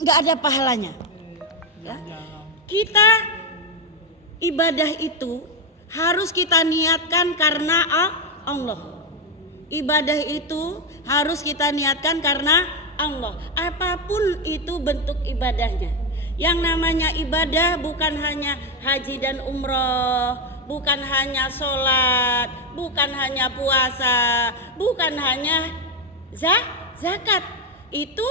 nggak ada pahalanya. Ya. Kita ibadah itu harus kita niatkan karena Allah. Ibadah itu harus kita niatkan karena Allah. Apapun itu bentuk ibadahnya. Yang namanya ibadah bukan hanya haji dan umroh, bukan hanya sholat, bukan hanya puasa, bukan hanya zakat. Itu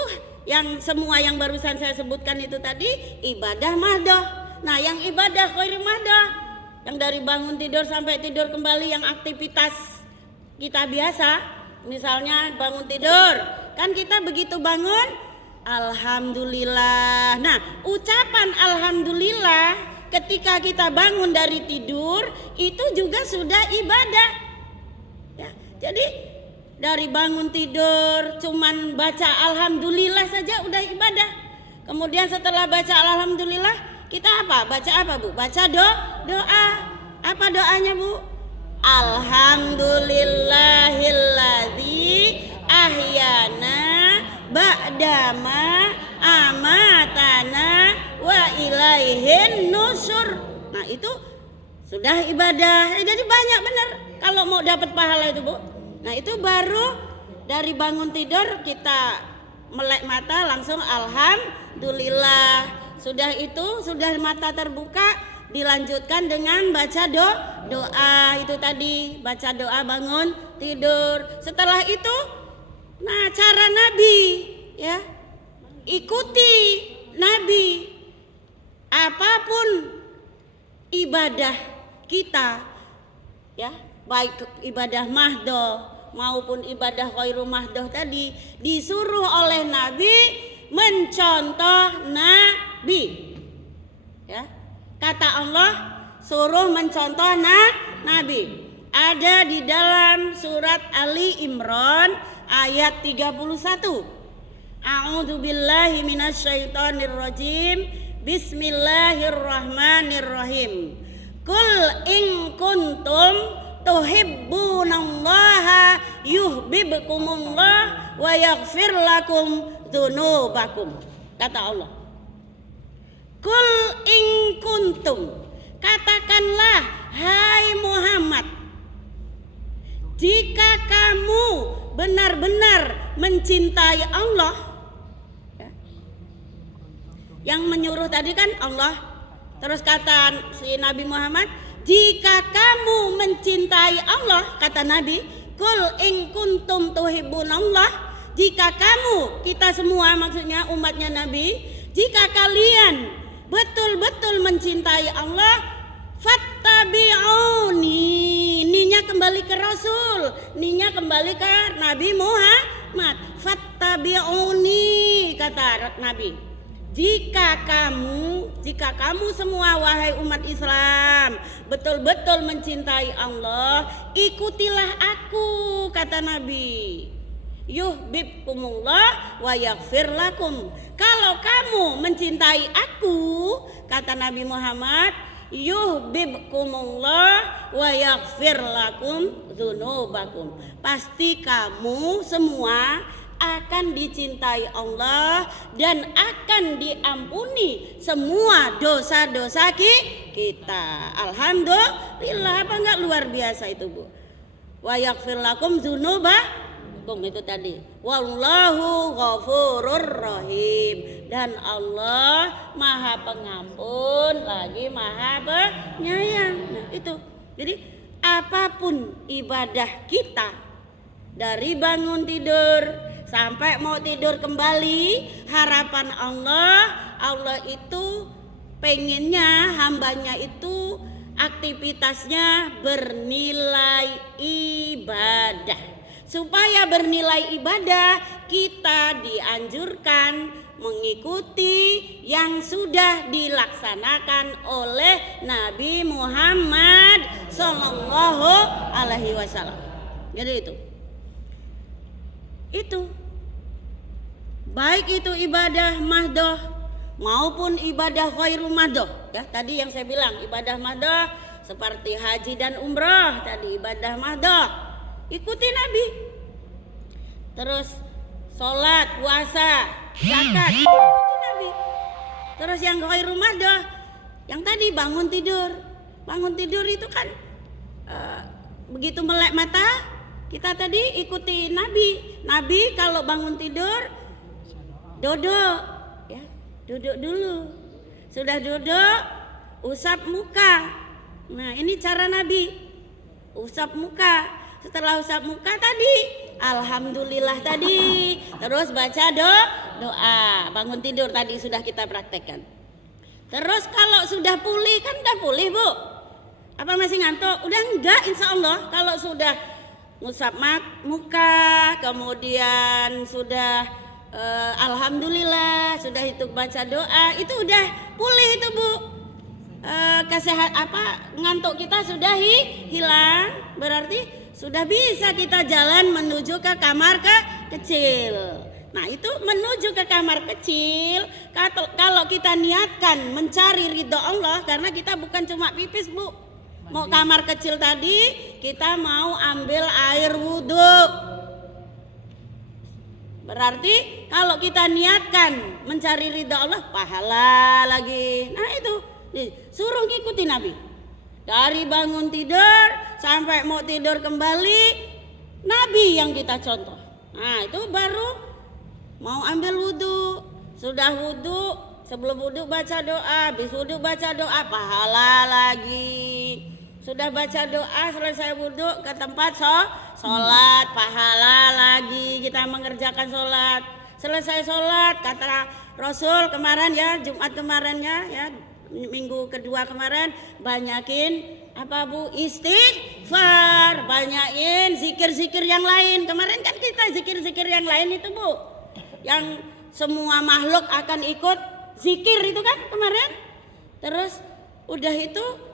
yang semua yang barusan saya sebutkan itu tadi ibadah mahdoh. Nah, yang ibadah khairul mahdoh, yang dari bangun tidur sampai tidur kembali, yang aktivitas kita biasa, misalnya bangun tidur, kan kita begitu bangun, alhamdulillah. Nah, ucapan alhamdulillah ketika kita bangun dari tidur itu juga sudah ibadah. Ya, jadi dari bangun tidur cuman baca alhamdulillah saja udah ibadah. Kemudian setelah baca alhamdulillah kita apa? Baca apa, Bu? Baca doa. Apa doanya, Bu? Alhamdulillahilladzi ahyana ba'dama amatana wa ilaihin nusur. Nah, itu sudah ibadah. Jadi banyak benar kalau mau dapat pahala itu, Bu. Nah, itu baru dari bangun tidur kita melek mata langsung alhamdulillah. Sudah itu, sudah mata terbuka, dilanjutkan dengan baca doa itu tadi, baca doa bangun tidur. Setelah itu, nah, cara Nabi, ya, ikuti Nabi. Apapun ibadah kita, ya, baik ibadah mahdoh maupun ibadah khairul mahdoh tadi, disuruh oleh Nabi mencontoh Nabi, ya. Kata Allah suruh mencontoh Nabi. Ada di dalam surat Ali Imran ayat 31. A'udzubillahi minasyaitonirrajim. Bismillahirrahmanirrahim. Qul in kuntum tuhibbunallaha yuhibbukumullah wa yaghfir lakum dzunubakum. Kata Allah. Kul in kuntum, katakanlah hai Muhammad, jika kamu benar-benar mencintai Allah, ya, yang menyuruh tadi kan Allah, terus kata si Nabi Muhammad, jika kamu mencintai Allah, kata Nabi, kul in kuntum tuhibbunallah, jika kamu, kita semua maksudnya umatnya Nabi, jika kalian betul-betul mencintai Allah, fattabi'uni, ninya kembali ke Rasul, ninya kembali ke Nabi Muhammad. Fattabi'uni, kata Nabi, jika kamu semua wahai umat Islam betul-betul mencintai Allah, ikutilah aku, kata Nabi. Yuhibbukumullah wa yaghfir lakum. Kalau kamu mencintai aku, kata Nabi Muhammad, yuhibbukumullah wa yaghfir lakum dzunubakum. Pasti kamu semua akan dicintai Allah dan akan diampuni semua dosa-dosa kita. Alhamdulillah, apa enggak luar biasa itu, Bu? Wa yaghfir lakum dzunubakum itu tadi. Wallahu ghafurur rahim, dan Allah Maha Pengampun lagi Maha Penyayang. Nah, itu. Jadi apapun ibadah kita dari bangun tidur sampai mau tidur kembali, harapan Allah itu pengennya hambanya itu aktivitasnya bernilai ibadah. Supaya bernilai ibadah, kita dianjurkan mengikuti yang sudah dilaksanakan oleh Nabi Muhammad Sallallahu Alaihi Wasallam. Jadi itu baik itu ibadah mahdoh maupun ibadah khairul mahdoh, ya, tadi yang saya bilang ibadah mahdoh seperti haji dan umrah tadi ibadah mahdoh, ikuti Nabi. Terus sholat, puasa, zakat, ikuti Nabi. Terus yang ghairu mahdoh, yang tadi bangun tidur. Bangun tidur itu kan begitu melek mata, kita tadi ikuti Nabi. Nabi kalau bangun tidur duduk, ya, duduk dulu. Sudah duduk, usap muka. Nah, ini cara Nabi. Usap muka. Setelah usap muka tadi, alhamdulillah tadi. Terus baca doa. Bangun tidur tadi sudah kita praktekkan. Terus kalau sudah pulih, kan udah pulih, Bu. Apa masih ngantuk? Udah enggak, insya Allah. Kalau sudah ngusap muka, kemudian sudah alhamdulillah, sudah itu baca doa, itu udah pulih itu, Bu. Ngantuk kita sudah hilang, berarti sudah bisa kita jalan menuju ke kamar kecil. Nah, itu menuju ke kamar kecil, kalau kita niatkan mencari ridho Allah, karena kita bukan cuma pipis, Bu. Mau kamar kecil tadi, kita mau ambil air wudhu. Berarti kalau kita niatkan mencari ridha Allah, pahala lagi. Nah itu, suruh ngikuti Nabi. Dari bangun tidur sampai mau tidur kembali, Nabi yang kita contoh. Nah itu baru mau ambil wudhu. Sudah wudhu, sebelum wudhu baca doa, habis wudhu baca doa, pahala lagi. Sudah baca doa, selesai wudhu ke tempat sholat, pahala lagi kita mengerjakan sholat. Selesai sholat, kata Rasul kemarin ya, Jumat kemarinnya ya, minggu kedua kemarin, banyakin apa, Bu? Istighfar, banyakin zikir-zikir yang lain. Kemarin kan kita zikir-zikir yang lain itu, Bu, yang semua makhluk akan ikut zikir itu kan kemarin. Terus udah itu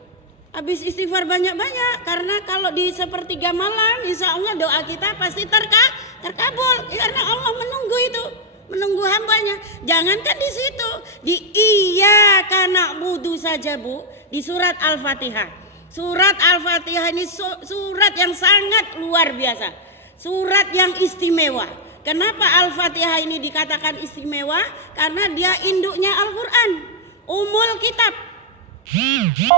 habis istighfar banyak-banyak, karena kalau di sepertiga malam insya Allah doa kita pasti terkabul, karena Allah menunggu itu, menunggu hambanya. Jangankan di situ, di iyyaka na'budu saja, Bu, di surat Al-Fatihah. Surat Al-Fatihah ini surat yang sangat luar biasa, surat yang istimewa. Kenapa Al-Fatihah ini dikatakan istimewa? Karena dia induknya Al-Quran, umul kitab. Tidak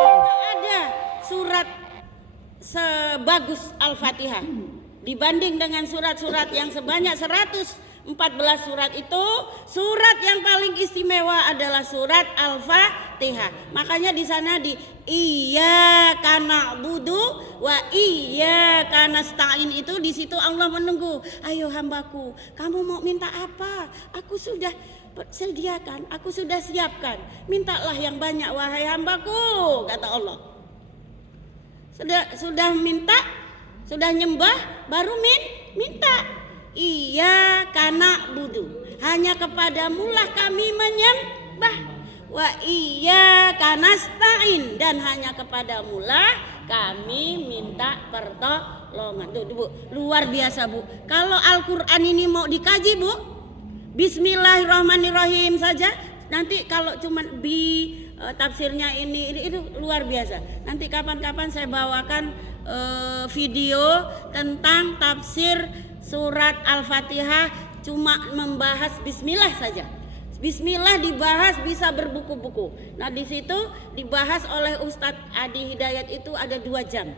ada surat sebagus Al-Fatihah. Dibanding dengan surat-surat yang sebanyak 114 surat itu, surat yang paling istimewa adalah surat Al-Fatihah. Makanya di sana di iyyaka na'budu wa iyyaka nasta'in itu, di situ Allah menunggu. Ayo hambaku, kamu mau minta apa? Aku sudah sediakan, aku sudah siapkan. Mintalah yang banyak wahai hambaku, kata Allah. Sudah minta, sudah nyembah, baru minta. Iyyaka na'budu, hanya kepadamulah kami menyembah. Wa iyyaka nasta'in, dan hanya kepadamulah kami minta pertolongan. Tuh, Bu, luar biasa, Bu. Kalau Al-Qur'an ini mau dikaji, Bu, Bismillahirrahmanirrahim saja. Nanti kalau cuma tafsirnya ini itu luar biasa. Nanti kapan-kapan saya bawakan video tentang tafsir surat Al-Fatihah, cuma membahas Bismillah saja. Bismillah dibahas bisa berbuku-buku. Nah di situ dibahas oleh Ustadz Adi Hidayat itu ada 2 jam.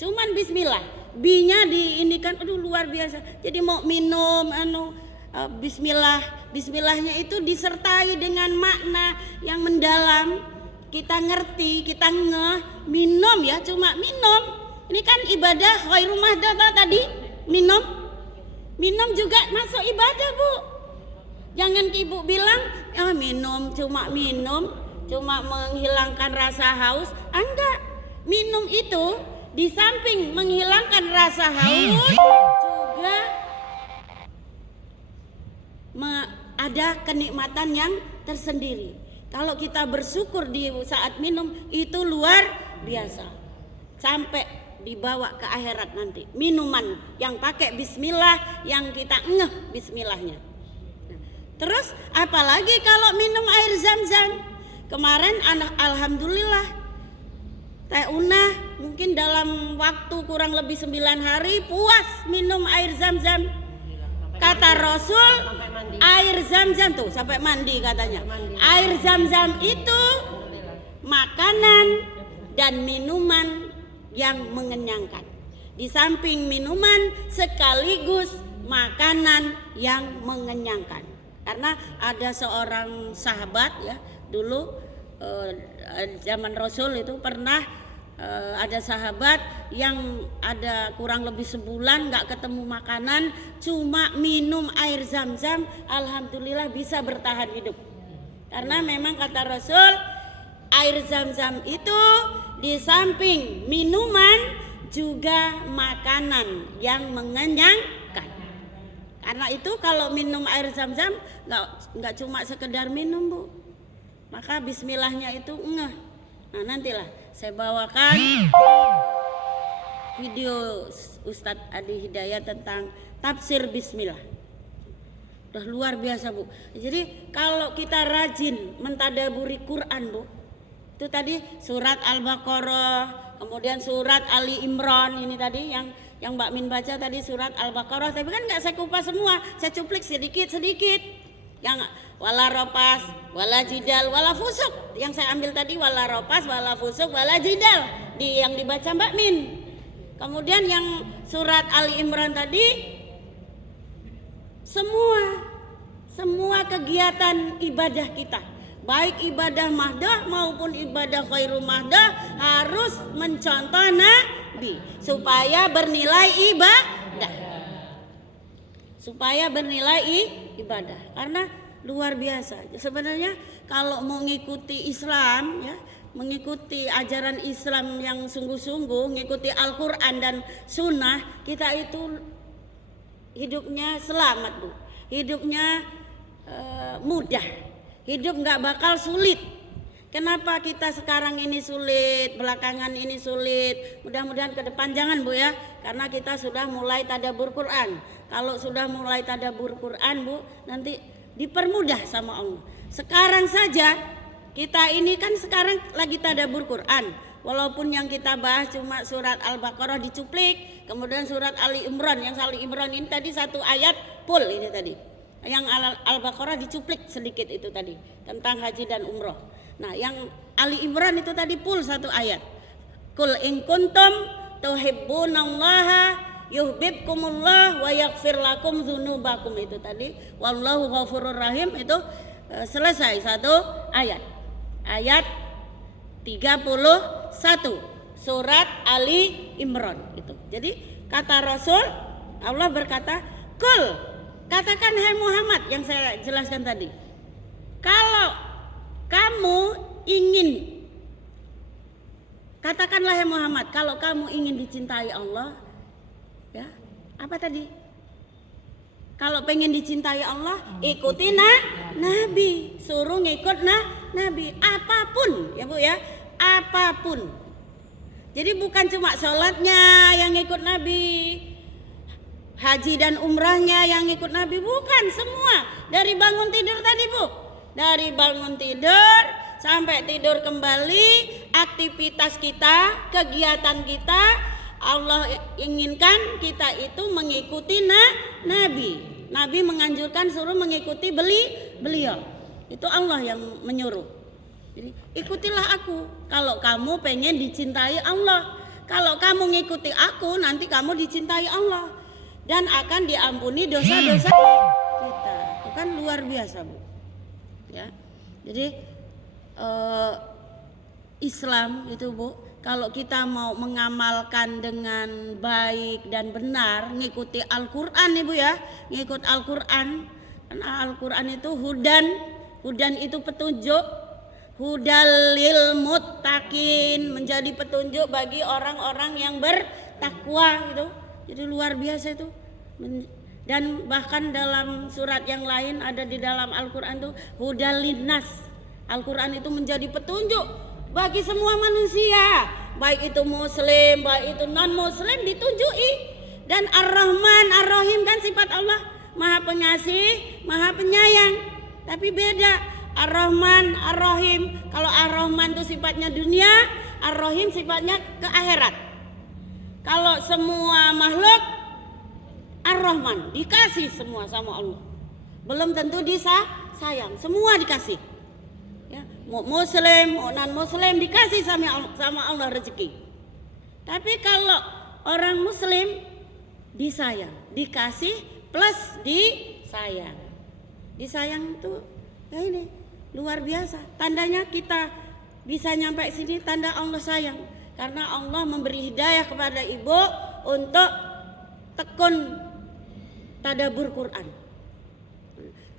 Cuman Bismillah, B-nya diinikan, aduh luar biasa. Jadi mau minum Bismillahnya itu disertai dengan makna yang mendalam. Kita ngerti, kita ngeh. Minum ya, cuma minum. Ini kan ibadah ghairu mahdoh tadi. Minum juga masuk ibadah, Bu. Jangan Ibu bilang minum, cuma menghilangkan rasa haus. Enggak. Minum itu di samping menghilangkan rasa haus juga ada kenikmatan yang tersendiri. Kalau kita bersyukur di saat minum itu luar biasa. Sampai dibawa ke akhirat nanti. Minuman yang pakai bismillah, yang kita ngeh bismillahnya. Terus apalagi kalau minum air zam-zam. Kemarin alhamdulillah Teh Una mungkin dalam waktu kurang lebih 9 hari puas minum air zam-zam. Kata kata Rasul, air zam-zam tuh sampai mandi katanya. Air zam-zam itu makanan dan minuman yang mengenyangkan. Di samping minuman sekaligus makanan yang mengenyangkan. Karena ada seorang sahabat ya dulu zaman Rasul itu pernah ada sahabat yang ada kurang lebih sebulan nggak ketemu makanan, cuma minum air zam-zam, alhamdulillah bisa bertahan hidup. Karena memang kata Rasul, air zam-zam itu di samping minuman juga makanan yang mengenyangkan. Karena itu kalau minum air zam-zam nggak cuma sekedar minum, Bu, maka bismillahnya itu ngeh. Nah nantilah saya bawakan video Ustadz Adi Hidayat tentang tafsir bismillah. Udah luar biasa, Bu. Jadi kalau kita rajin mentadaburi Quran, Bu, itu tadi surat Al-Baqarah, kemudian surat Ali Imran, ini tadi yang Mbak Min baca tadi surat Al-Baqarah, tapi kan nggak saya kupas semua, saya cuplik sedikit-sedikit. Yang wala ropas, wala jidal, wala fusuk, yang saya ambil tadi wala ropas, wala fusuk, wala jidal, yang dibaca Mbak Min. Kemudian yang surat Ali Imran tadi semua kegiatan ibadah kita, baik ibadah mahdah maupun ibadah khairu mahdah, harus mencontoh Nabi supaya bernilai ibadah. Ibadah. Karena luar biasa. Sebenarnya kalau mau mengikuti Islam ya, mengikuti ajaran Islam yang sungguh-sungguh, mengikuti Al-Qur'an dan Sunnah, kita itu hidupnya selamat, Bu. Hidupnya mudah. Hidup nggak bakal sulit. Kenapa kita sekarang ini sulit, belakangan ini sulit? Mudah-mudahan ke depan jangan, Bu ya, karena kita sudah mulai tadabbur Quran. Kalau sudah mulai tadabbur Quran, Bu, nanti dipermudah sama Allah. Sekarang saja kita ini kan sekarang lagi tadabbur Quran. Walaupun yang kita bahas cuma surat Al-Baqarah dicuplik, kemudian surat Ali Imran. Yang Ali Imran ini tadi satu ayat full ini tadi. Yang Al-Baqarah dicuplik sedikit itu tadi tentang haji dan umroh. Nah, yang Ali Imran itu tadi full satu ayat. Qul in kuntum tuhibbunallaha yuhibbukumullah wa yaghfir lakum dzunubakum, itu tadi. Wallahu ghafurur rahim, itu selesai satu ayat. Ayat 31 surat Ali Imran itu. Jadi kata Rasul, Allah berkata, "Qul," katakan hai Muhammad, yang saya jelaskan tadi. Kalau kamu ingin, katakanlah hai Muhammad, kalau kamu ingin dicintai Allah, ya, apa tadi? Kalau pengen dicintai Allah, ikuti Nabi, suruh ngikut Nabi, apapun ya Bu ya, apapun. Jadi bukan cuma sholatnya yang ngikut Nabi, haji dan umrahnya yang ngikut Nabi, bukan, semua. Dari bangun tidur tadi, Bu, dari bangun tidur sampai tidur kembali, aktivitas kita, kegiatan kita, Allah inginkan kita itu mengikuti Nabi. Nabi menganjurkan suruh mengikuti beliau. Itu Allah yang menyuruh. Jadi ikutilah aku kalau kamu pengen dicintai Allah. Kalau kamu ngikuti aku, nanti kamu dicintai Allah dan akan diampuni dosa-dosa kita. Itu kan luar biasa, Bu. Ya. Jadi Islam itu, Bu, kalau kita mau mengamalkan dengan baik dan benar, ngikuti Al-Qur'an, Ibu ya, ngikut Al-Qur'an. Karena Al-Qur'an itu hudan itu petunjuk, hudalil muttaqin, menjadi petunjuk bagi orang-orang yang bertakwa gitu. Jadi luar biasa itu. Dan bahkan dalam surat yang lain ada di dalam Al-Qur'an itu hudalinas. Al-Qur'an itu menjadi petunjuk bagi semua manusia, baik itu muslim, baik itu non muslim, ditunjuki. Dan Ar-Rahman, Ar-Rahim kan sifat Allah, Maha Pengasih, Maha Penyayang. Tapi beda Ar-Rahman, Ar-Rahim. Kalau Ar-Rahman itu sifatnya dunia, Ar-Rahim sifatnya ke akhirat. Kalau semua makhluk Ar-Rahman, dikasih semua sama Allah. Belum tentu disayang, semua dikasih. Ya, mau muslim, mau non muslim dikasih sama Allah rezeki. Tapi kalau orang muslim disayang, dikasih plus disayang. Disayang itu ya ini luar biasa. Tandanya kita bisa nyampe sini tanda Allah sayang. Karena Allah memberi hidayah kepada ibu untuk tekun tadabbur Quran.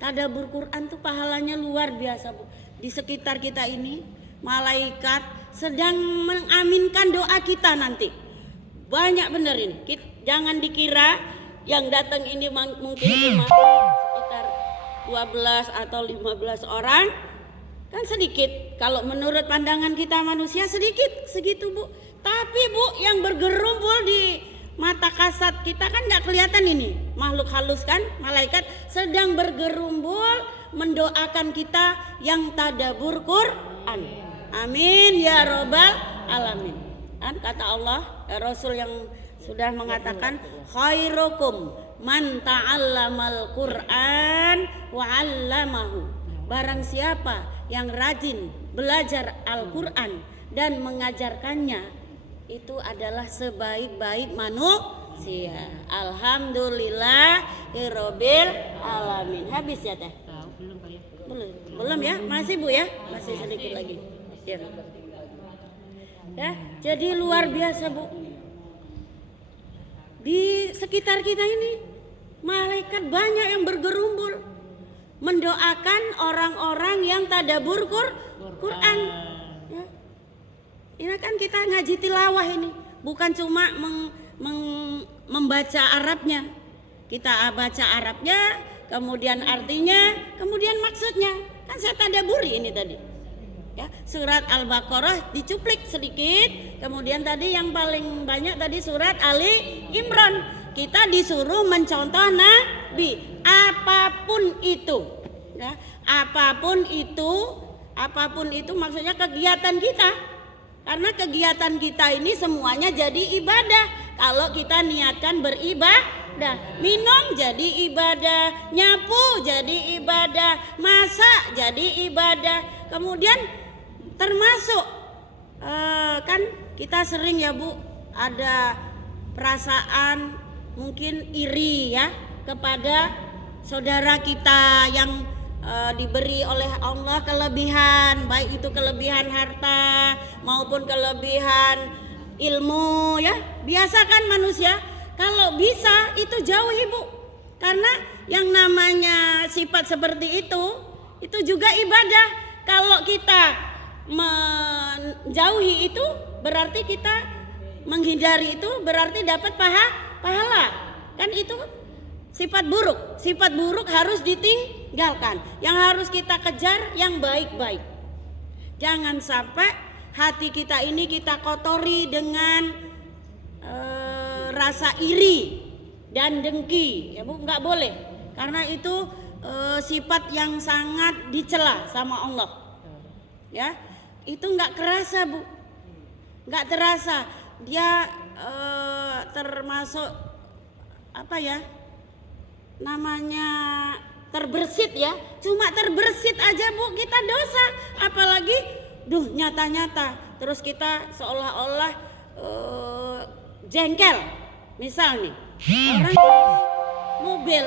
Tadabbur Quran tuh pahalanya luar biasa, Bu. Di sekitar kita ini malaikat sedang mengaminkan doa kita nanti. Banyak benar ini. Jangan dikira yang datang ini mungkin cuma sekitar 12 atau 15 orang. Kan sedikit. Kalau menurut pandangan kita manusia sedikit segitu, Bu. Tapi Bu, yang bergerumpul di mata kasat kita kan nggak kelihatan ini. Makhluk halus kan, malaikat sedang bergerumpul mendoakan kita yang tadabbur Quran. Amin ya robbal alamin. Kan kata Allah, Rasul yang sudah mengatakan khairukum man ta'allamal Quran wa 'allamahu. Barang siapa yang rajin belajar Al-Quran dan mengajarkannya, itu adalah sebaik-baik manusia. Alhamdulillah Rabbil alamin. Habis ya Teh? Belum ya? Masih Bu ya? Masih sedikit lagi. Ya. Ya, jadi luar biasa Bu. Di sekitar kita ini malaikat banyak yang bergerumpul mendoakan orang-orang yang tadabbur Quran. Ya. Ini kan kita ngaji tilawah ini, bukan cuma membaca Arabnya. Kita baca Arabnya, kemudian artinya, kemudian maksudnya. Kan saya tadabburi ini tadi. Ya, surat Al-Baqarah dicuplik sedikit, kemudian tadi yang paling banyak tadi surat Ali Imran. Kita disuruh mencontoh Nabi apapun itu, ya, apapun itu maksudnya kegiatan kita, karena kegiatan kita ini semuanya jadi ibadah. Kalau kita niatkan beribadah, minum jadi ibadah, nyapu jadi ibadah, masak jadi ibadah, kemudian termasuk kan kita sering ya Bu ada perasaan mungkin iri ya kepada saudara kita yang diberi oleh Allah kelebihan, baik itu kelebihan harta maupun kelebihan ilmu ya. Biasa kan manusia kalau bisa itu jauhi Bu, karena yang namanya sifat seperti itu juga ibadah. Kalau kita menjauhi itu berarti kita menghindari, itu berarti dapat pahala. Kan itu sifat buruk. Sifat buruk harus ditinggalkan. Yang harus kita kejar yang baik-baik. Jangan sampai hati kita ini kita kotori dengan rasa iri dan dengki. Ya Bu, nggak boleh. Karena itu sifat yang sangat dicela sama Allah. Ya, itu nggak kerasa Bu, nggak terasa. Dia termasuk apa ya namanya, terbersit ya, cuma terbersit aja Bu kita dosa, apalagi nyata-nyata terus kita seolah-olah jengkel. Misal nih orang mobil,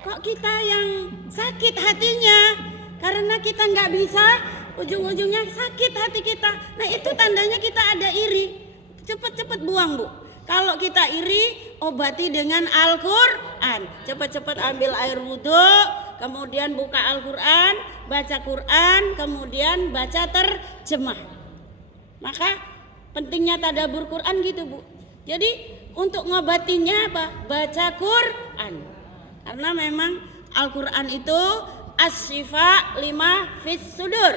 kok kita yang sakit hatinya karena kita nggak bisa, ujung-ujungnya sakit hati kita. Nah itu tandanya kita ada iri. Cepet-cepet buang Bu. Kalau kita iri, obati dengan Al-Quran. Cepet-cepet ambil air wudhu, kemudian buka Al-Quran, baca Quran, kemudian baca terjemah. Maka pentingnya tadabbur Quran gitu Bu. Jadi untuk ngobatinya apa? Baca Quran. Karena memang Al-Quran itu as-syifa lima fis sudur.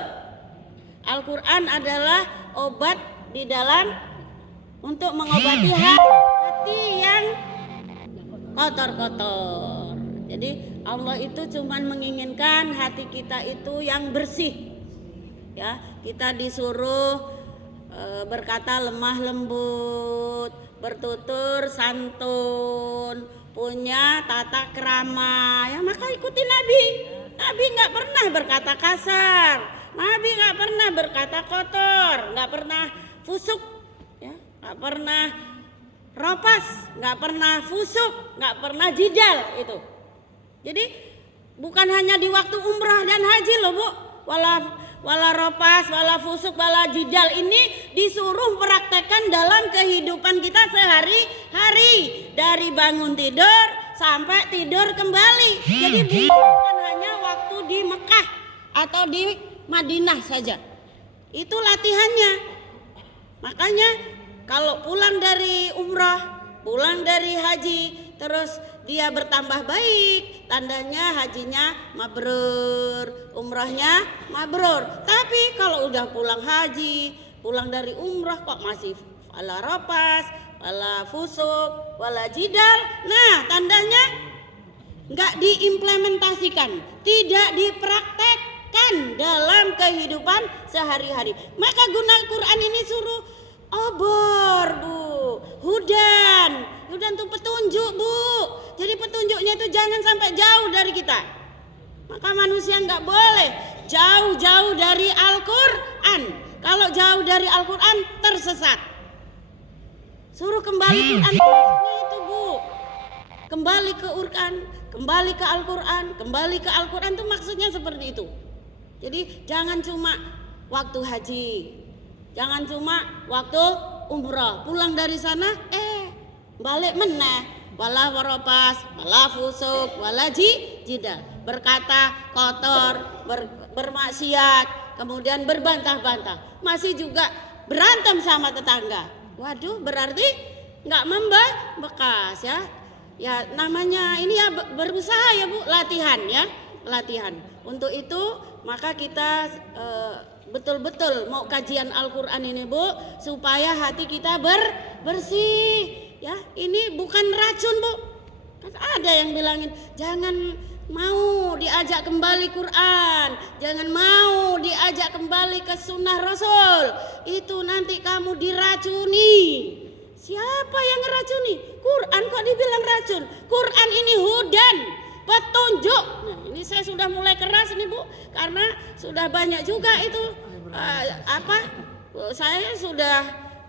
Al-Quran adalah obat di dalam untuk mengobati hati yang kotor-kotor. Jadi Allah itu cuman menginginkan hati kita itu yang bersih. Ya, kita disuruh berkata lemah lembut, bertutur santun, punya tata krama, ya maka ikuti Nabi. Nabi nggak pernah berkata kasar, Nabi nggak pernah berkata kotor, nggak pernah fusuk, ya, nggak pernah ropas, nggak pernah fusuk, nggak pernah jidal itu. Jadi bukan hanya di waktu umrah dan haji loh Bu, wala ropas, wala fusuk, wala jidal ini disuruh praktekkan dalam kehidupan kita sehari-hari, dari bangun tidur sampai tidur kembali. Jadi bukan hanya waktu di Mekah atau di Madinah saja, itu latihannya. Makanya kalau pulang dari umrah, pulang dari haji, terus dia bertambah baik, tandanya hajinya mabrur, umrahnya mabrur. Tapi kalau udah pulang haji, pulang dari umrah kok masih wala ropas, wala fusuk, wala jidal, nah tandanya nggak diimplementasikan, tidak dipraktekkan dalam kehidupan sehari-hari. Maka guna Quran ini suruh obor Bu, hudan itu petunjuk Bu. Jadi petunjuknya itu jangan sampai jauh dari kita. Maka manusia nggak boleh jauh-jauh dari Al-Quran. Kalau jauh dari Al-Quran tersesat. Suruh kembali ke Al-Quran itu Bu. Kembali ke Quran, kembali ke Al-Quran, kembali ke Al-Quran itu maksudnya seperti itu. Jadi jangan cuma waktu haji, jangan cuma waktu umrah, pulang dari sana balik meneh, wala waropas, wala fusuk, wala jidal, berkata kotor, bermaksiat, kemudian berbantah-bantah, masih juga berantem sama tetangga. Waduh, berarti nggak membekas ya. Ya namanya ini ya berusaha ya Bu, latihan ya, latihan. Untuk itu maka kita betul-betul mau kajian Al-Quran ini Bu, supaya hati kita bersih. Ya, ini bukan racun Bu. Kan ada yang bilangin jangan mau diajak kembali Quran, jangan mau diajak kembali ke sunnah Rasul, itu nanti kamu diracuni. Siapa yang ngeracuni? Quran kok dibilang racun? Quran ini hudan, petunjuk. Nah ini saya sudah mulai keras nih Bu, karena sudah banyak juga itu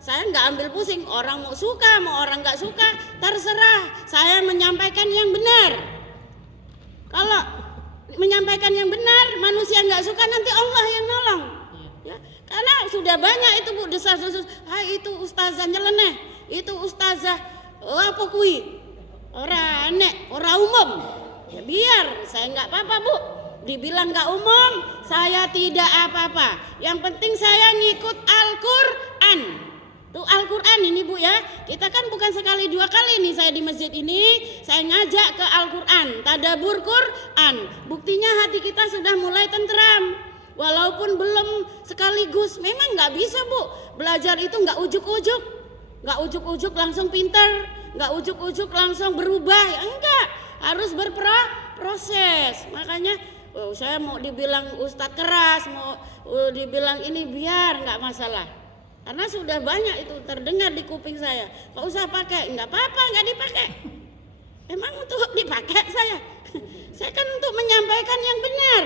saya nggak ambil pusing, orang mau suka, mau orang nggak suka, terserah. Saya menyampaikan yang benar. Kalau menyampaikan yang benar, manusia nggak suka, nanti Allah yang nolong. Ya, karena sudah banyak itu Bu desas-desus, itu ustazah nyeleneh, itu ustazah apa kui, orang umum. Ya biar saya nggak apa-apa Bu, dibilang nggak umum, saya tidak apa-apa. Yang penting saya ngikut Al-Quran. Tuh Al-Quran ini Bu ya, kita kan bukan sekali dua kali nih saya di masjid ini, saya ngajak ke Al-Quran, tadabur Quran. Buktinya hati kita sudah mulai tentram, walaupun belum sekaligus. Memang nggak bisa Bu, belajar itu nggak ujuk-ujuk, nggak ujuk-ujuk langsung pintar, nggak ujuk-ujuk langsung berubah, ya enggak, harus berproses. Makanya saya mau dibilang ustadz keras, mau dibilang ini biar nggak masalah. Karena sudah banyak itu terdengar di kuping saya. Gak usah pakai, nggak apa-apa, nggak dipakai. Emang untuk dipakai saya? Saya kan untuk menyampaikan yang benar.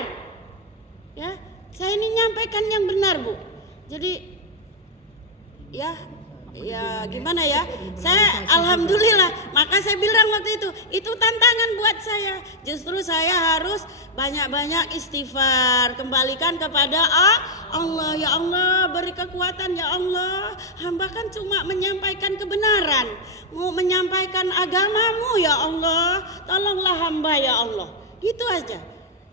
Ya, saya ini menyampaikan yang benar Bu. Jadi, ya gimana ya? Saya alhamdulillah. Maka saya bilang waktu itu tantangan buat saya. Justru saya harus banyak-banyak istighfar, kembalikan kepada Allah. Ya Allah, beri kekuatan ya Allah. Hamba kan cuma menyampaikan kebenaran, mau menyampaikan agamamu ya Allah. Tolonglah hamba ya Allah. Gitu aja.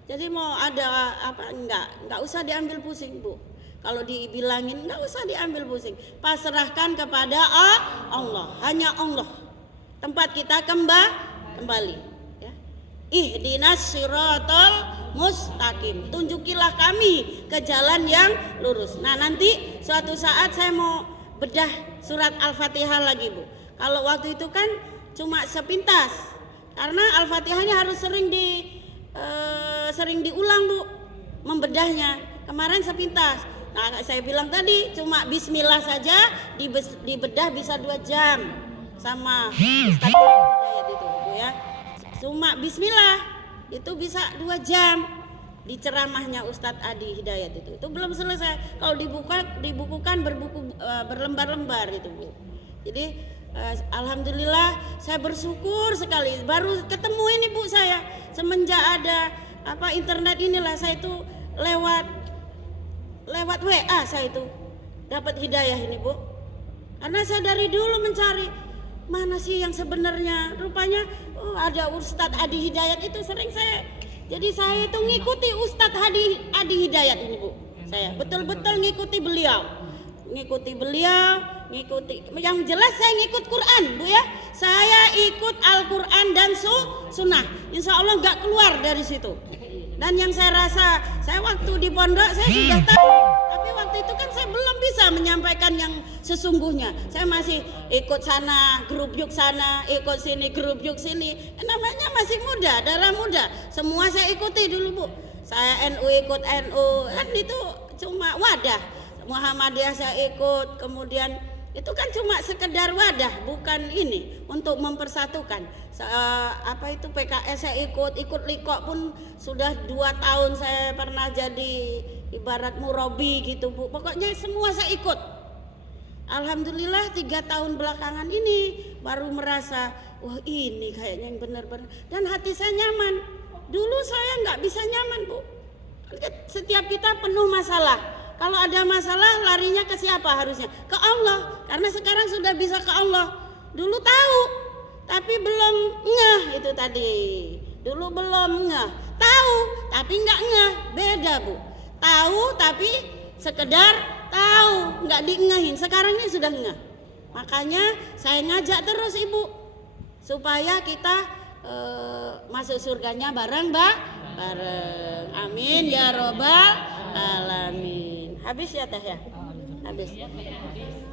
Jadi mau ada apa enggak usah diambil pusing Bu. Kalau dibilangin enggak usah diambil pusing. Pasrahkan kepada Allah, hanya Allah. Tempat kita kembali ya. Ihdinas siratal mustaqim. Tunjukilah kami ke jalan yang lurus. Nah, nanti suatu saat saya mau bedah surat Al-Fatihah lagi Bu. Kalau waktu itu kan cuma sepintas. Karena Al-Fatihahnya harus sering diulang Bu, membedahnya. Kemarin sepintas. Nah, saya bilang tadi cuma bismillah saja dibedah bisa 2 jam sama Ustaz Hidayat itu. Bu ya. Cuma bismillah itu bisa 2 jam di ceramahnya Ustadz Adi Hidayat itu belum selesai. Kalau dibukukan berlembar-lembar itu Bu. Jadi alhamdulillah saya bersyukur sekali baru ketemu ini Bu saya semenjak ada internet inilah saya itu lewat WA saya itu dapat hidayah ini Bu. Karena saya dari dulu mencari mana sih yang sebenarnya, rupanya ada Ustadz Adi Hidayat itu sering jadi saya itu ngikuti Ustadz Adi Hidayat ini Bu. Saya betul-betul ngikuti beliau, yang jelas saya ngikut Quran Bu ya. Saya ikut Al-Quran dan Sunnah, insya Allah nggak keluar dari situ. Dan yang saya rasa, saya waktu di pondok saya sudah tahu, tapi waktu itu kan saya belum bisa menyampaikan yang sesungguhnya. Saya masih ikut sana, grup yuk sana, ikut sini, grup yuk sini. Namanya masih muda, darah muda. Semua saya ikuti dulu Bu. Saya NU ikut NU, kan itu cuma wadah. Muhammadiyah saya ikut, kemudian itu kan cuma sekedar wadah, bukan ini untuk mempersatukan. PKS saya ikut Likok pun sudah 2 tahun saya pernah jadi ibarat murabi gitu Bu. Pokoknya semua saya ikut. Alhamdulillah 3 tahun belakangan ini baru merasa wah ini kayaknya yang benar-benar, dan hati saya nyaman. Dulu saya nggak bisa nyaman Bu. Setiap kita penuh masalah. Kalau ada masalah larinya ke siapa harusnya? Ke Allah. Karena sekarang sudah bisa ke Allah. Dulu tahu, tapi belum ngeh itu tadi. Dulu belum ngeh. Tahu, tapi nggak ngeh. Beda Bu. Tahu tapi sekedar tahu, nggak diengehin. Sekarang ini sudah ngeh. Makanya saya ngajak terus Ibu supaya kita masuk surganya bareng bareng. Amin ya robbal alamin. Habis ya Teh ya? Habis.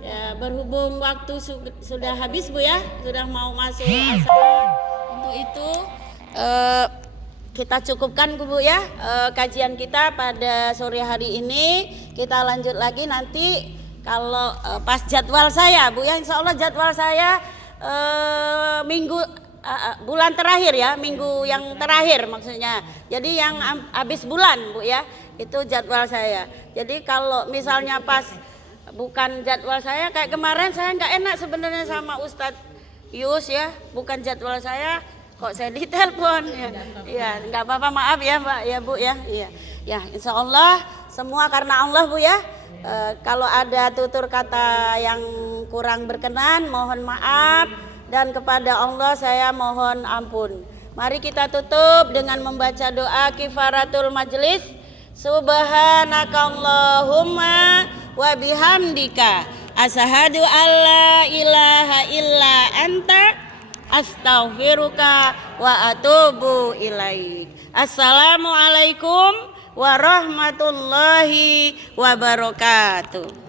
Ya, berhubung waktu sudah habis Bu ya, sudah mau masuk asar. Untuk itu kita cukupkan Bu ya kajian kita pada sore hari ini. Kita lanjut lagi nanti kalau pas jadwal saya Bu ya, insya Allah jadwal saya bulan terakhir ya, minggu yang terakhir maksudnya. Jadi yang habis bulan Bu ya, itu jadwal saya. Jadi kalau misalnya pas bukan jadwal saya, kayak kemarin saya nggak enak sebenarnya sama Ustadz Yus ya, bukan jadwal saya, kok saya ditelepon ya. Iya, nggak apa-apa, maaf ya Mbak ya Bu ya. Iya. Ya, insya Allah semua karena Allah Bu ya. Kalau ada tutur kata yang kurang berkenan, mohon maaf, dan kepada Allah saya mohon ampun. Mari kita tutup dengan membaca doa kifaratul majlis. Subhanakallahumma wa bihamdika asyhadu alla ilaha illa anta astaghfiruka wa atubu ilaik. Assalamualaikum warahmatullahi wabarakatuh.